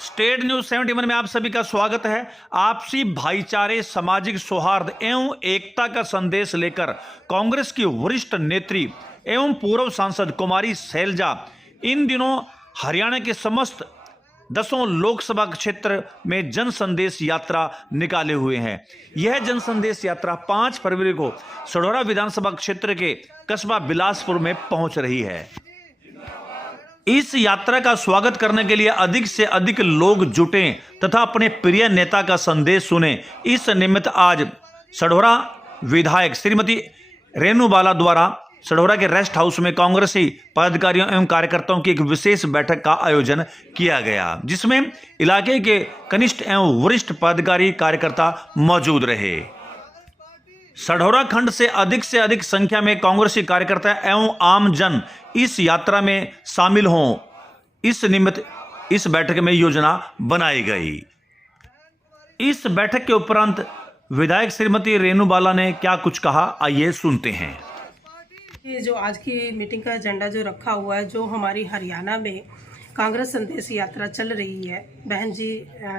State news 71 में आप सभी का स्वागत है। आपसी भाईचारे, सामाजिक सौहार्द एवं एकता का संदेश लेकर कांग्रेस की वरिष्ठ नेत्री एवं पूर्व सांसद कुमारी शैलजा इन दिनों हरियाणा के समस्त 10 लोकसभा क्षेत्र में जन संदेश यात्रा निकाले हुए हैं। यह जन संदेश यात्रा 5 फरवरी को सढौरा विधानसभा क्षेत्र के कस्बा बिलासपुर में पहुंच रही है। इस यात्रा का स्वागत करने के लिए अधिक से अधिक लोग जुटें तथा अपने प्रिय नेता का संदेश सुने। इस निमित्त आज सढौरा विधायक श्रीमती रेणु बाला द्वारा सढौरा के रेस्ट हाउस में कांग्रेसी पदाधिकारियों एवं कार्यकर्ताओं की एक विशेष बैठक का आयोजन किया गया, जिसमें इलाके के कनिष्ठ एवं वरिष्ठ पदाधिकारी कार्यकर्ता मौजूद रहे। सढौरा खंड से अधिक संख्या में कांग्रेसी कार्यकर्ता एवं आम जन इस यात्रा में शामिल हों, इस निमित्त इस बैठक में योजना बनाई गई। इस बैठक के उपरांत विधायक श्रीमती रेणु बाला ने क्या कुछ कहा, आइए सुनते हैं। ये जो आज की मीटिंग का एजेंडा जो रखा हुआ है, जो हमारी हरियाणा में कांग्रेस संदेश यात्रा चल रही है बहन जी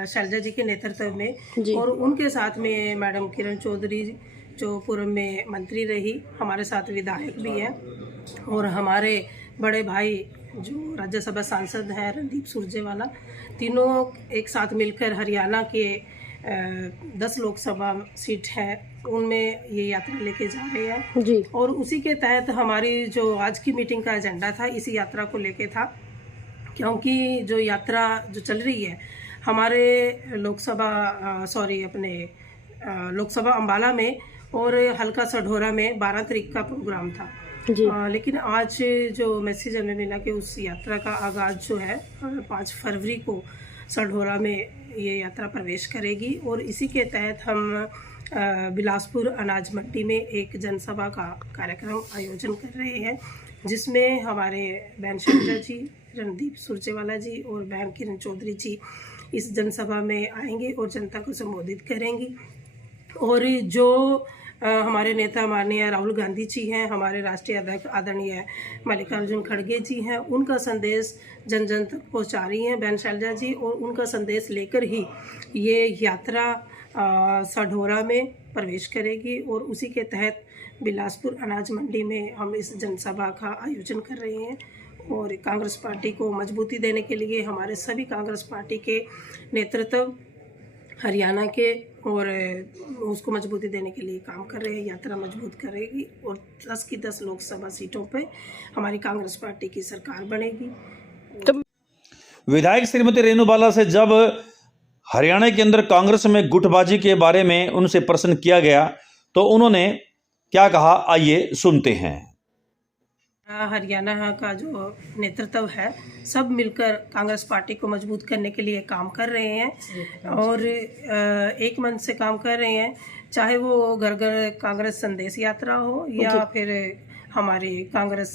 शैलजा जी के नेतृत्व में, और उनके साथ में मैडम किरण चौधरी जो पूर्व में मंत्री रही, हमारे साथ विधायक भी हैं, और हमारे बड़े भाई जो राज्यसभा सांसद हैं रणदीप सुरजेवाला, तीनों एक साथ मिलकर हरियाणा के 10 लोकसभा सीट है उनमें ये यात्रा लेके जा रहे हैं जी। और उसी के तहत हमारी जो आज की मीटिंग का एजेंडा था इसी यात्रा को लेके था, क्योंकि जो यात्रा जो चल रही है हमारे लोकसभा अम्बाला में और हल्का सढौरा में 12 तारीख का प्रोग्राम था जी। लेकिन आज जो मैसेज हमें मिला कि उस यात्रा का आगाज जो है 5 फरवरी को सढौरा में ये यात्रा प्रवेश करेगी, और इसी के तहत हम बिलासपुर अनाज मंडी में एक जनसभा का कार्यक्रम आयोजन कर रहे हैं, जिसमें हमारे बहन शैलजा जी, रणदीप सुरजेवाला जी और बहन किरण चौधरी जी इस जनसभा में आएंगे और जनता को संबोधित करेंगी। और जो हमारे नेता माननीय राहुल गांधी जी हैं, हमारे राष्ट्रीय अध्यक्ष आदरणीय मल्लिकार्जुन खड़गे जी हैं, उनका संदेश जन जन तक पहुंचा रही हैं बहन शैलजा जी, और उनका संदेश लेकर ही ये यात्रा सढौरा में प्रवेश करेगी, और उसी के तहत बिलासपुर अनाज मंडी में हम इस जनसभा का आयोजन कर रहे हैं। और कांग्रेस पार्टी को मजबूती देने के लिए हमारे सभी कांग्रेस पार्टी के नेतृत्व हरियाणा के और उसको मजबूती देने के लिए काम कर रहे हैं। यात्रा मजबूत करेगी और 10 की 10 लोकसभा सीटों पे हमारी कांग्रेस पार्टी की सरकार बनेगी। विधायक श्रीमती रेणु बाला से जब हरियाणा के अंदर कांग्रेस में गुटबाजी के बारे में उनसे प्रश्न किया गया तो उन्होंने क्या कहा, आइए सुनते हैं। हरियाणा का जो नेतृत्व है सब मिलकर कांग्रेस पार्टी को मजबूत करने के लिए काम कर रहे हैं, और एक मन से काम कर रहे हैं, चाहे वो घर घर कांग्रेस संदेश यात्रा हो या फिर हमारी कांग्रेस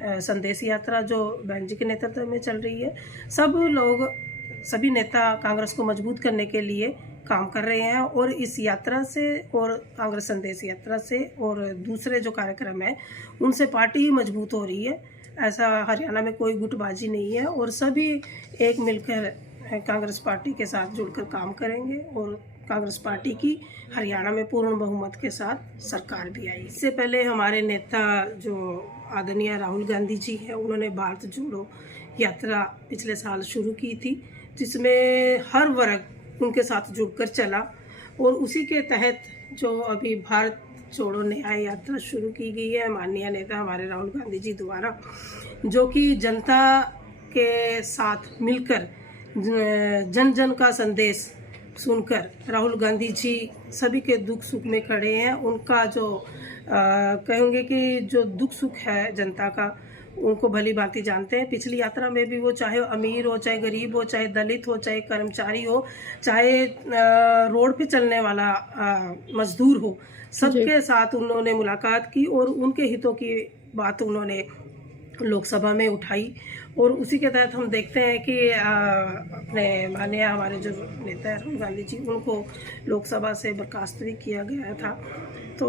संदेश यात्रा जो बहन जी के नेतृत्व में चल रही है। सभी नेता कांग्रेस को मजबूत करने के लिए काम कर रहे हैं, और इस यात्रा से और कांग्रेस संदेश यात्रा से और दूसरे जो कार्यक्रम है उनसे पार्टी ही मजबूत हो रही है। ऐसा हरियाणा में कोई गुटबाजी नहीं है, और सभी एक मिलकर कांग्रेस पार्टी के साथ जुड़कर काम करेंगे, और कांग्रेस पार्टी की हरियाणा में पूर्ण बहुमत के साथ सरकार भी आई। इससे पहले हमारे नेता जो आदरणीय राहुल गांधी जी हैं, उन्होंने भारत जोड़ो यात्रा पिछले साल शुरू की थी, जिसमें हर वर्ग उनके साथ जुड़कर चला, और उसी के तहत जो अभी भारत जोड़ो न्याय यात्रा शुरू की गई है माननीय नेता हमारे राहुल गांधी जी द्वारा, जो कि जनता के साथ मिलकर जन जन का संदेश सुनकर राहुल गांधी जी सभी के दुख सुख में खड़े हैं। उनका जो कहेंगे कि जो दुख सुख है जनता का, उनको भली भांति जानते हैं। पिछली यात्रा में भी वो चाहे अमीर हो, चाहे गरीब हो, चाहे दलित हो, चाहे कर्मचारी हो, चाहे रोड पे चलने वाला मजदूर हो, सबके साथ उन्होंने मुलाकात की और उनके हितों की बात उन्होंने लोकसभा में उठाई। और उसी के तहत हम देखते हैं कि अपने माननीय हमारे जो नेता है राहुल गांधी जी, उनको लोकसभा से बर्खास्त भी किया गया था। तो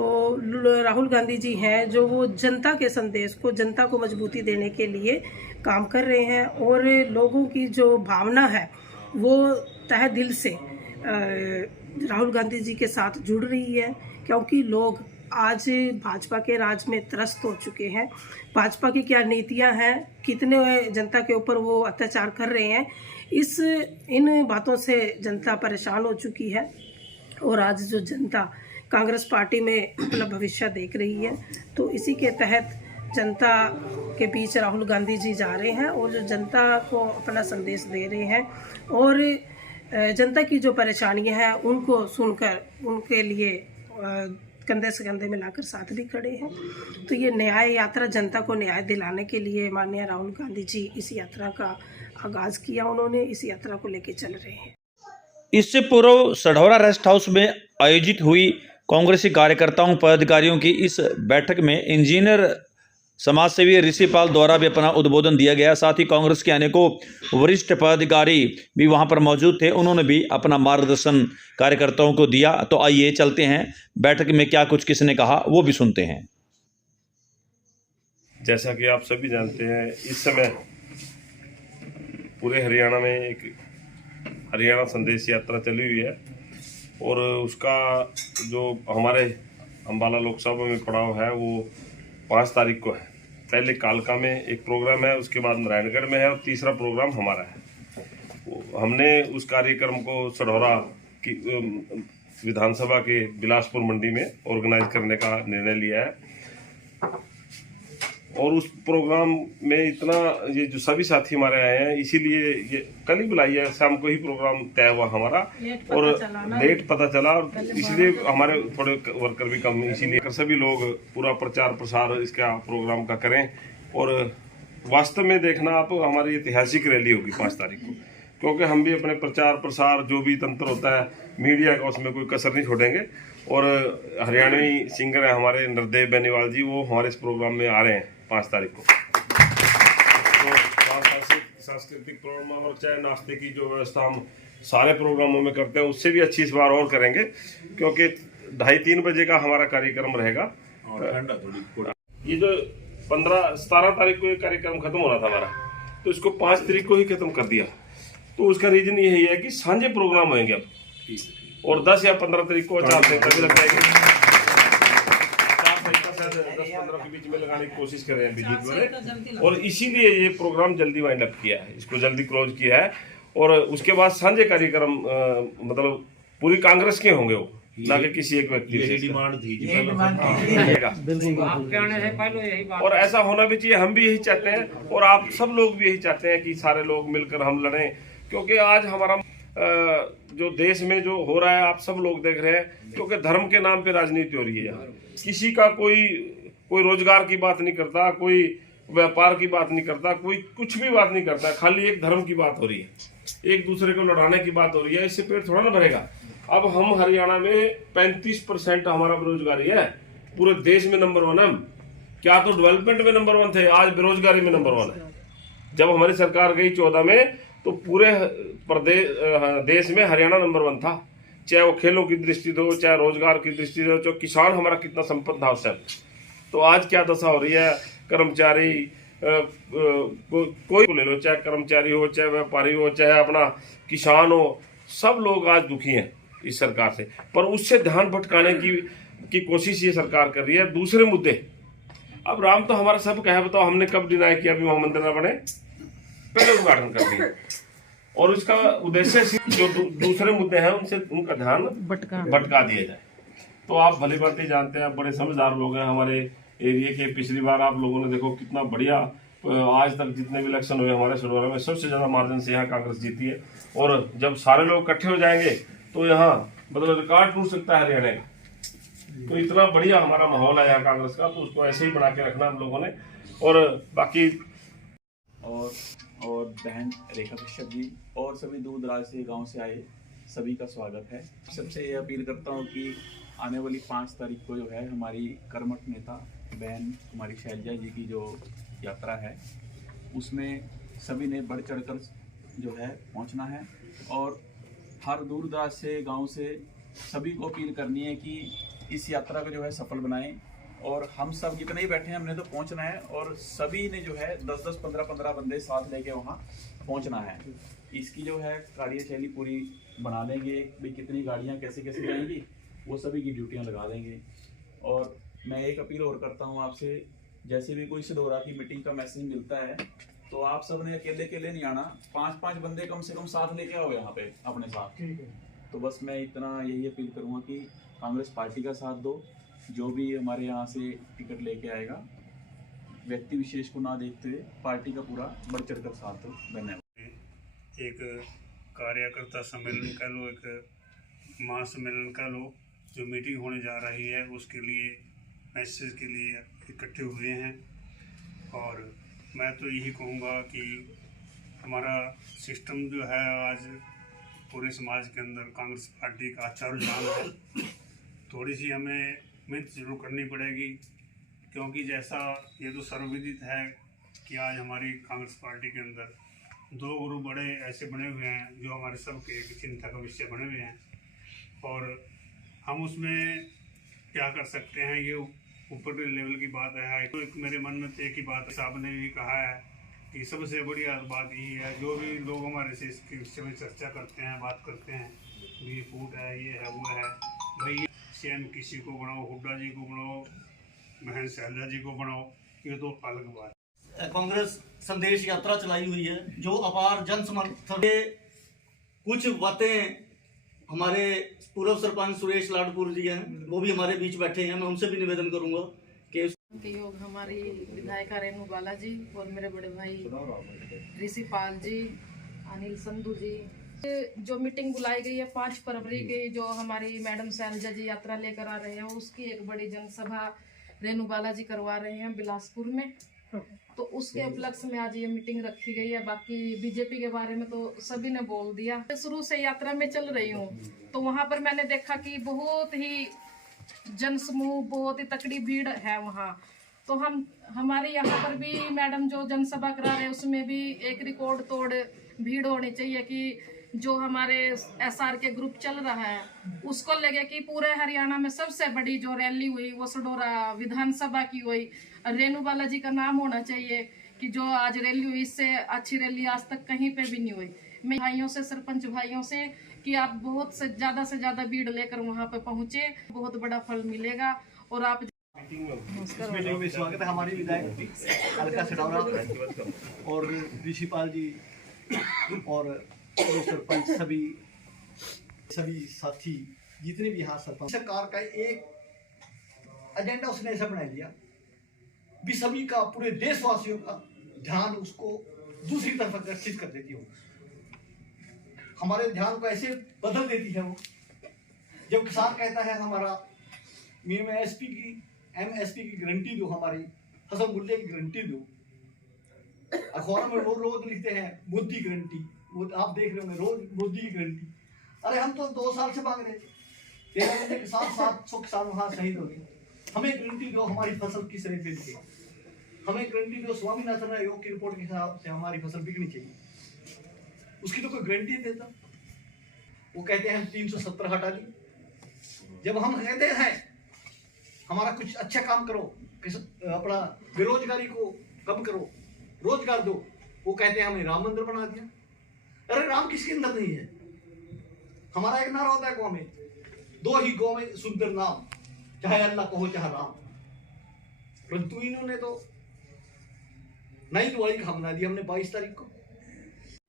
राहुल गांधी जी हैं जो वो जनता के संदेश को, जनता को मजबूती देने के लिए काम कर रहे हैं, और लोगों की जो भावना है वो तहे दिल से राहुल गांधी जी के साथ जुड़ रही है, क्योंकि लोग आज भाजपा के राज में त्रस्त हो चुके हैं। भाजपा की क्या नीतियां हैं, कितने जनता के ऊपर वो अत्याचार कर रहे हैं, इन बातों से जनता परेशान हो चुकी है। और आज जो जनता कांग्रेस पार्टी में अपना भविष्य देख रही है, तो इसी के तहत जनता के बीच राहुल गांधी जी जा रहे हैं और जो जनता को अपना संदेश दे रहे हैं और जनता की जो परेशानियां हैं उनको सुनकर उनके लिए कंधे से कंधे मिलाकर साथ भी खड़े हैं। तो ये न्याय यात्रा, जनता को न्याय दिलाने के लिए माननीय राहुल गांधी जी इस यात्रा का आगाज किया, उन्होंने इस यात्रा को लेकर चल रहे हैं। इससे पूर्व सढौरा रेस्ट हाउस में आयोजित हुई कांग्रेसी कार्यकर्ताओं पदाधिकारियों की इस बैठक में इंजीनियर समाजसेवी ऋषिपाल द्वारा भी अपना उद्बोधन दिया गया। साथ ही कांग्रेस के अनेकों वरिष्ठ पदाधिकारी भी वहां पर मौजूद थे, उन्होंने भी अपना मार्गदर्शन कार्यकर्ताओं को दिया। तो आइए चलते हैं, बैठक में क्या कुछ किसने कहा वो भी सुनते हैं। जैसा कि आप सभी जानते हैं, इस समय पूरे हरियाणा में एक हरियाणा संदेश यात्रा चली हुई है और उसका जो हमारे अम्बाला लोकसभा में पड़ाव है वो 5 तारीख को है। पहले कालका में एक प्रोग्राम है, उसके बाद नारायणगढ़ में है और तीसरा प्रोग्राम हमारा है। हमने उस कार्यक्रम को सढौरा की विधानसभा के बिलासपुर मंडी में ऑर्गेनाइज करने का निर्णय लिया है और उस प्रोग्राम में इतना ये जो सभी साथी हमारे आए हैं, इसीलिए ये कल ही बुलाई है, शाम को ही प्रोग्राम तय हुआ हमारा और लेट पता चला और इसलिए हमारे थोड़े वर्कर भी कम, इसीलिए सभी लोग पूरा प्रचार प्रसार इसका प्रोग्राम का करें। और वास्तव में देखना आप, हमारी ऐतिहासिक रैली होगी 5 तारीख को, क्योंकि हम भी अपने प्रचार प्रसार जो भी तंत्र होता है मीडिया का, उसमें कोई कसर नहीं छोड़ेंगे। और हरियाणवी सिंगर है हमारे नरदेव बेनीवाल जी, वो हमारे इस प्रोग्राम में आ रहे हैं 5 तारीख को। तो सांस्कृतिक प्रोग्राम और चाहे नाश्ते की जो व्यवस्था हम सारे प्रोग्रामों में करते हैं, उससे भी अच्छी इस बार और करेंगे, क्योंकि 2:30-3 बजे का हमारा कार्यक्रम रहेगा। ये जो 17 तारीख को ये कार्यक्रम खत्म हो रहा था हमारा, तो इसको 5 तारीख को ही खत्म कर दिया। तो उसका रीजन यही है कि सांझे प्रोग्राम होंगे अब, और 10 या 15 तारीख को 4 तारीख तक लग जाएंगे। 10-15 के बीच में लगाने की कोशिश कर रहे हैं बीजेपी वाले, और इसीलिए ये प्रोग्राम जल्दी वाइंड अप किया है, इसको जल्दी क्लोज किया है। और उसके बाद सांझे कार्यक्रम मतलब पूरी कांग्रेस के होंगे वो, ना कि किसी एक व्यक्ति की डिमांड थी। और ऐसा होना भी चाहिए, हम भी यही चाहते हैं और आप सब लोग भी यही चाहते हैं कि सारे लोग मिलकर हम लड़ें, क्योंकि आज हमारा जो देश में जो हो रहा है आप सब लोग देख रहे हैं, क्योंकि धर्म के नाम पे राजनीति हो रही है यहाँ। किसी का कोई रोजगार की बात नहीं करता, कोई व्यापार की बात नहीं करता, कोई कुछ भी बात नहीं करता, खाली एक धर्म की बात हो रही है, एक दूसरे को लड़ाने की बात हो रही है। इससे पेट थोड़ा ना भरेगा। अब हम हरियाणा में 35% हमारा बेरोजगारी है, पूरे देश में नंबर 1 हम, क्या तो डेवलपमेंट में नंबर 1 थे, आज बेरोजगारी में नंबर 1 है। जब हमारी सरकार गई 14 में, तो पूरे देश में हरियाणा नंबर 1 था, चाहे वो खेलों की दृष्टि से हो, चाहे रोजगार की दृष्टि से हो, चाहे किसान हमारा कितना संपन्न था उस टाइम। तो आज क्या दशा हो रही है, कर्मचारी कोई ले लो, चाहे कर्मचारी हो, चाहे व्यापारी हो, चाहे अपना किसान हो, सब लोग आज दुखी हैं इस सरकार से। पर उससे ध्यान भटकाने की कोशिश ये सरकार कर रही है। दूसरे मुद्दे, अब राम तो हमारा सब कहे, बताओ हमने कब डिनाई किया भी वहां मंदिर ना बने, पहले उद्घाटन कर दिया। और उसका उद्देश्य जो दूसरे मुद्दे हैं उनसे उनका ध्यान भटका दिया जाए। तो आप भली भांति जानते हैं, आप बड़े समझदार लोग हैं हमारे एरिया के। पिछली बार आप लोगों ने देखो कितना बढ़िया, आज तक जितने भी इलेक्शन हुए हमारे सढौरा में सबसे ज्यादा मार्जिन से यहाँ कांग्रेस जीती है। और जब सारे लोग इकट्ठे हो जाएंगे तो यहाँ मतलब रिकॉर्ड टूट सकता है हरियाणा का। तो इतना बढ़िया हमारा माहौल है यहाँ कांग्रेस का, तो उसको ऐसे ही बना के रखना हम लोगों ने। और बाकी और बहन रेखा कश्यप जी और सभी दूर दराज से गांव से आए सभी का स्वागत है। सबसे ये अपील करता हूँ कि आने वाली 5 तारीख को जो है हमारी कर्मठ नेता बहन हमारी शैलजा जी की जो यात्रा है, उसमें सभी ने बढ़ चढ़कर जो है पहुंचना है। और हर दूर दराज से गांव से सभी को अपील करनी है कि इस यात्रा को जो है सफल बनाएं। और हम सब जितने ही बैठे हैं हमने तो पहुंचना है, और सभी ने जो है 10-10, 15-15 बंदे साथ लेके वहाँ पहुंचना है। इसकी जो है कार्यशैली पूरी बना लेंगे, भाई कितनी गाड़ियाँ कैसे कैसे जाएंगी, वो सभी की ड्यूटियाँ लगा देंगे। और मैं एक अपील और करता हूँ आपसे, जैसे भी कोई सडोरा की मीटिंग का मैसेज मिलता है तो आप सब ने अकेले अकेले नहीं आना, 5-5 बंदे कम से कम साथ लेके आओ यहाँ पे अपने साथ। तो बस मैं इतना यही अपील करूँगा कि कांग्रेस पार्टी का साथ दो, जो भी हमारे यहाँ से टिकट लेके आएगा व्यक्ति विशेष को ना देखते हुए पार्टी का पूरा बढ़ चढ़ कर साथ दो। धन्यवाद। एक कार्यकर्ता सम्मेलन का लो, एक महासम्मेलन का लो, जो मीटिंग होने जा रही है उसके लिए मैसेज के लिए इकट्ठे हुए हैं। और मैं तो यही कहूँगा कि हमारा सिस्टम जो है आज पूरे समाज के अंदर कांग्रेस पार्टी का अच्छा रुझान है। थोड़ी सी हमें मेहनत जरूर करनी पड़ेगी, क्योंकि जैसा ये तो सर्वविदित है कि आज हमारी कांग्रेस पार्टी के अंदर 2 गुरु बड़े ऐसे बने हुए हैं जो हमारे सबके एक चिंता का विषय बने हुए हैं। और हम उसमें क्या कर सकते हैं, ये ऊपर के लेवल की बात है। तो एक मेरे मन में तो एक ही बात साहब ने भी कहा है कि सबसे बढ़िया बात यही है, जो भी लोग हमारे से इसके विषय में चर्चा करते हैं, बात करते हैं, ये फूट है, ये है, वो है, भाई सीएम किसी को बनाओ, हुड्डा जी को बनाओ, बहन शैलजा जी को बनाओ, ये तो अलग बात है। कांग्रेस संदेश यात्रा चलाई हुई है, जो अपार जन समर्थन। कुछ बातें हमारे पूर्व सरपंच सुरेश लाडपुर जी हैं, वो भी हमारे बीच बैठे हैं। मैं उनसे भी निवेदन करूंगा कि योग हमारी विधायिका रेणु बाला जी और मेरे बड़े भाई ऋषि पाल जी, अनिल संधू जी, जो मीटिंग बुलाई गई है 5 फरवरी की, जो हमारी मैडम शैलजा जी यात्रा लेकर आ रहे हैं, उसकी एक बड़ी जनसभा रेणु बाला जी करवा रहे हैं बिलासपुर में। तो उसके उपलक्ष्य में आज ये मीटिंग रखी गई है। बाकी बीजेपी के बारे में तो सभी ने बोल दिया। शुरू से यात्रा में चल रही हूँ तो वहाँ पर मैंने देखा कि बहुत ही जनसमूह, बहुत ही तकड़ी भीड़ है वहाँ। तो हमारे यहाँ पर भी मैडम जो जनसभा करा रहे हैं उसमें भी एक रिकॉर्ड तोड़ भीड़ होनी चाहिए कि जो हमारे एसआर के ग्रुप चल रहा है उसको लगे कि पूरे हरियाणा में सबसे बड़ी जो रैली हुई वो सडोरा विधानसभा की हुई। रेणु बाला जी का नाम होना चाहिए कि जो आज रैली हुई, इससे अच्छी रैली आज तक कहीं पे भी नहीं हुई। मैं भाइयों से, सरपंच भाइयों से कि आप बहुत से ज्यादा भीड़ लेकर वहाँ पे पहुँचे, बहुत बड़ा फल मिलेगा। और आप मीटिंग में स्वागत है हमारी विधायक अलका सडौरा और ऋषिपाल जी और सरपंच, सभी साथी जितने भी यहाँ सरपंच। सरकार का एक एजेंडा उसने ऐसा बना लिया भी सभी का, पूरे देशवासियों का ध्यान उसको दूसरी तरफ आकर्षित कर देती हो, हमारे ध्यान को ऐसे बदल देती है वो। जब किसान कहता है हमारा एमएसपी की गारंटी दो, हमारी फसल मूल्य की गारंटी दो, अखबारों में रोज लिखते हैं मोदी गारंटी, वो आप देख रहे होंगे रोज मोदी की गारंटी। अरे हम तो 2 साल से मांग रहे थे, 13 महीने के साथ 700 किसान वहां शहीद हो गए। हमें गारंटी दो हमारी फसल किस रेट पे बिके, हमें गारंटी दो स्वामीनाथन आयोग की रिपोर्ट के हिसाब से हमारी फसल बिकनी चाहिए। उसकी तो कोई गारंटी देता। वो कहते हैं हम 370 हटा दी। जब हम कहते हैं हमारा कुछ अच्छा काम करो, अपना बेरोजगारी को कम करो, रोजगार दो, वो कहते हैं हमें राम मंदिर बना दिया। अरे राम किसके अंदर नहीं है? हमारा एक नारा होता है गाँव में, 2 ही गाँव में सुंदर नाम, चाहे अल्लाह कहो चाहे राम। परंतु इन्होंने तो नई दिवाली का मना दिया हमने 22 तारीख को।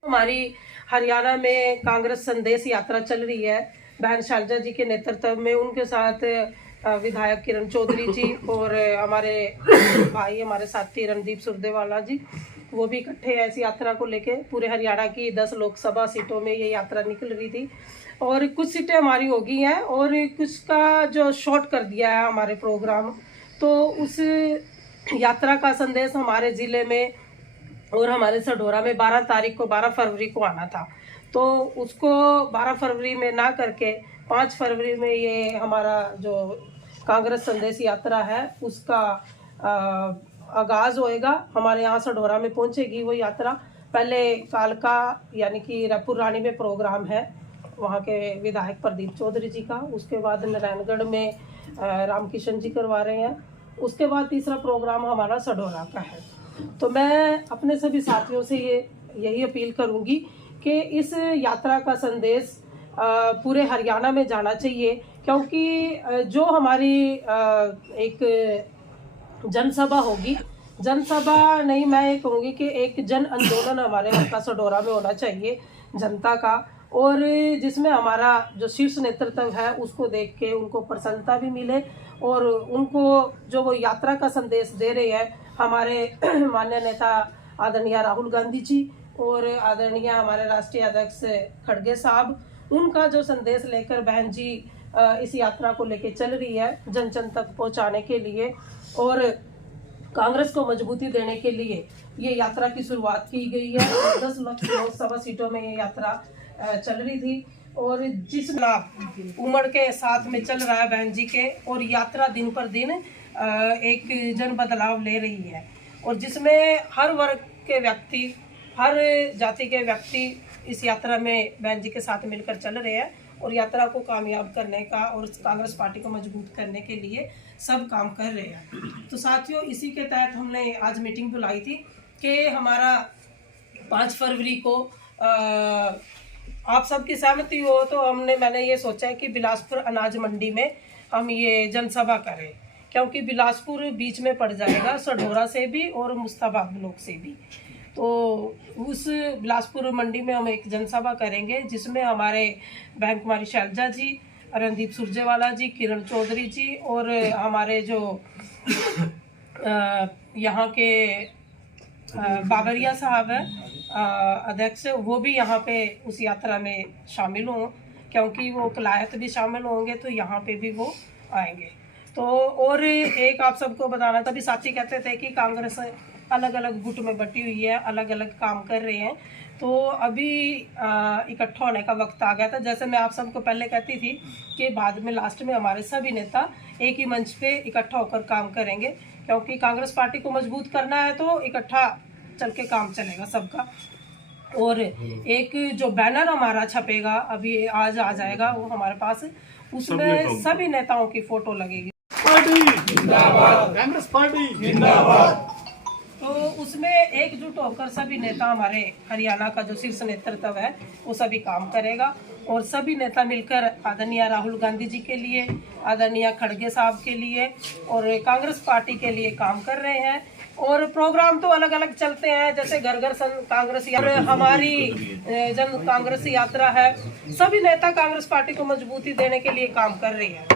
हमारी हरियाणा में कांग्रेस संदेश यात्रा चल रही है बहन शैलजा जी के नेतृत्व में। उनके साथ विधायक किरण चौधरी जी और हमारे भाई, हमारे साथी रणदीप सुरदेवाला जी, वो भी इकट्ठे हैं इस यात्रा को लेके। पूरे हरियाणा की 10 लोकसभा सीटों में ये यात्रा निकल रही थी और कुछ सीटें हमारी हो गई हैं और कुछ का जो शॉर्ट कर दिया है हमारे प्रोग्राम। तो उस यात्रा का संदेश हमारे ज़िले में और हमारे सडोरा में 12 फरवरी को आना था, तो उसको 12 फरवरी में ना करके 5 फरवरी में ये हमारा जो कांग्रेस संदेश यात्रा है उसका आगाज़ होएगा। हमारे यहाँ सडोरा में पहुँचेगी वो यात्रा। पहले कालका यानी कि रायपुर रानी में प्रोग्राम है वहाँ के विधायक प्रदीप चौधरी जी का, उसके बाद नारायणगढ़ में रामकिशन जी करवा रहे हैं, उसके बाद तीसरा प्रोग्राम हमारा सडोरा का है। तो मैं अपने सभी साथियों से यही अपील करूंगी कि इस यात्रा का संदेश पूरे हरियाणा में जाना चाहिए, क्योंकि जो हमारी एक जनसभा होगी, जनसभा नहीं, मैं ये कहूँगी कि एक जन आंदोलन हमारे हल्का सडोरा में होना चाहिए जनता का, और जिसमें हमारा जो शीर्ष नेतृत्व है उसको देख के उनको प्रसन्नता भी मिले, और उनको जो वो यात्रा का संदेश दे रहे हैं हमारे माननीय नेता आदरणीय राहुल गांधी जी और आदरणीय हमारे राष्ट्रीय अध्यक्ष खड़गे साहब, उनका जो संदेश लेकर बहन जी इस यात्रा को लेके चल रही है जन जन तक पहुंचाने के लिए और कांग्रेस को मजबूती देने के लिए ये यात्रा की शुरुआत की गई है। 10 लाख लोकसभा सीटों में ये यात्रा चल रही थी, और जिस उमड़ के साथ में चल रहा है बहन जी के, और यात्रा दिन पर दिन एक जन बदलाव ले रही है, और जिसमें हर वर्ग के व्यक्ति, हर जाति के व्यक्ति इस यात्रा में बहन जी के साथ मिलकर चल रहे हैं, और यात्रा को कामयाब करने का और कांग्रेस पार्टी को मजबूत करने के लिए सब काम कर रहे हैं। तो साथियों, इसी के तहत हमने आज मीटिंग बुलाई थी कि हमारा 5 फरवरी को आप सबकी सहमति हो तो मैंने ये सोचा है कि बिलासपुर अनाज मंडी में हम ये जनसभा करें, क्योंकि बिलासपुर बीच में पड़ जाएगा सडोरा से भी और मुस्ताबाद ब्लॉक से भी। तो उस बिलासपुर मंडी में हम एक जनसभा करेंगे, जिसमें हमारे बहन कुमारी शैलजा जी, रणदीप सुरजेवाला जी, किरण चौधरी जी और हमारे जो यहाँ के बाबरिया साहब हैं अध्यक्ष, वो भी यहाँ पे उस यात्रा में शामिल हों, क्योंकि वो कलायत भी शामिल होंगे तो यहाँ पे भी वो आएंगे। तो और एक आप सबको बताना, तभी साथी कहते थे कि कांग्रेस अलग अलग गुट में बटी हुई है, अलग अलग काम कर रहे हैं, तो अभी इकट्ठा होने का वक्त आ गया था। जैसे मैं आप सबको पहले कहती थी कि बाद में लास्ट में हमारे सभी नेता एक ही मंच पे इकट्ठा होकर काम करेंगे, क्योंकि कांग्रेस पार्टी को मजबूत करना है तो इकट्ठा चल के काम चलेगा सबका। और एक जो बैनर हमारा छपेगा, अभी आज आ जाएगा वो हमारे पास, उसमें सभी नेताओं की फोटो लगेगी। पार्टी जिंदाबाद, कांग्रेस पार्टी जिंदाबाद। तो उसमें एकजुट होकर सभी नेता, हमारे हरियाणा का जो शीर्ष नेतृत्व है वो सभी काम करेगा, और सभी नेता मिलकर आदरणीय राहुल गांधी जी के लिए, आदरणीय खड़गे साहब के लिए और कांग्रेस पार्टी के लिए काम कर रहे हैं। और प्रोग्राम तो अलग अलग चलते हैं, जैसे घर घर कांग्रेस यात्रा, हमारी जन कांग्रेस यात्रा है। सभी नेता कांग्रेस पार्टी को मजबूती देने के लिए काम कर रहे हैं।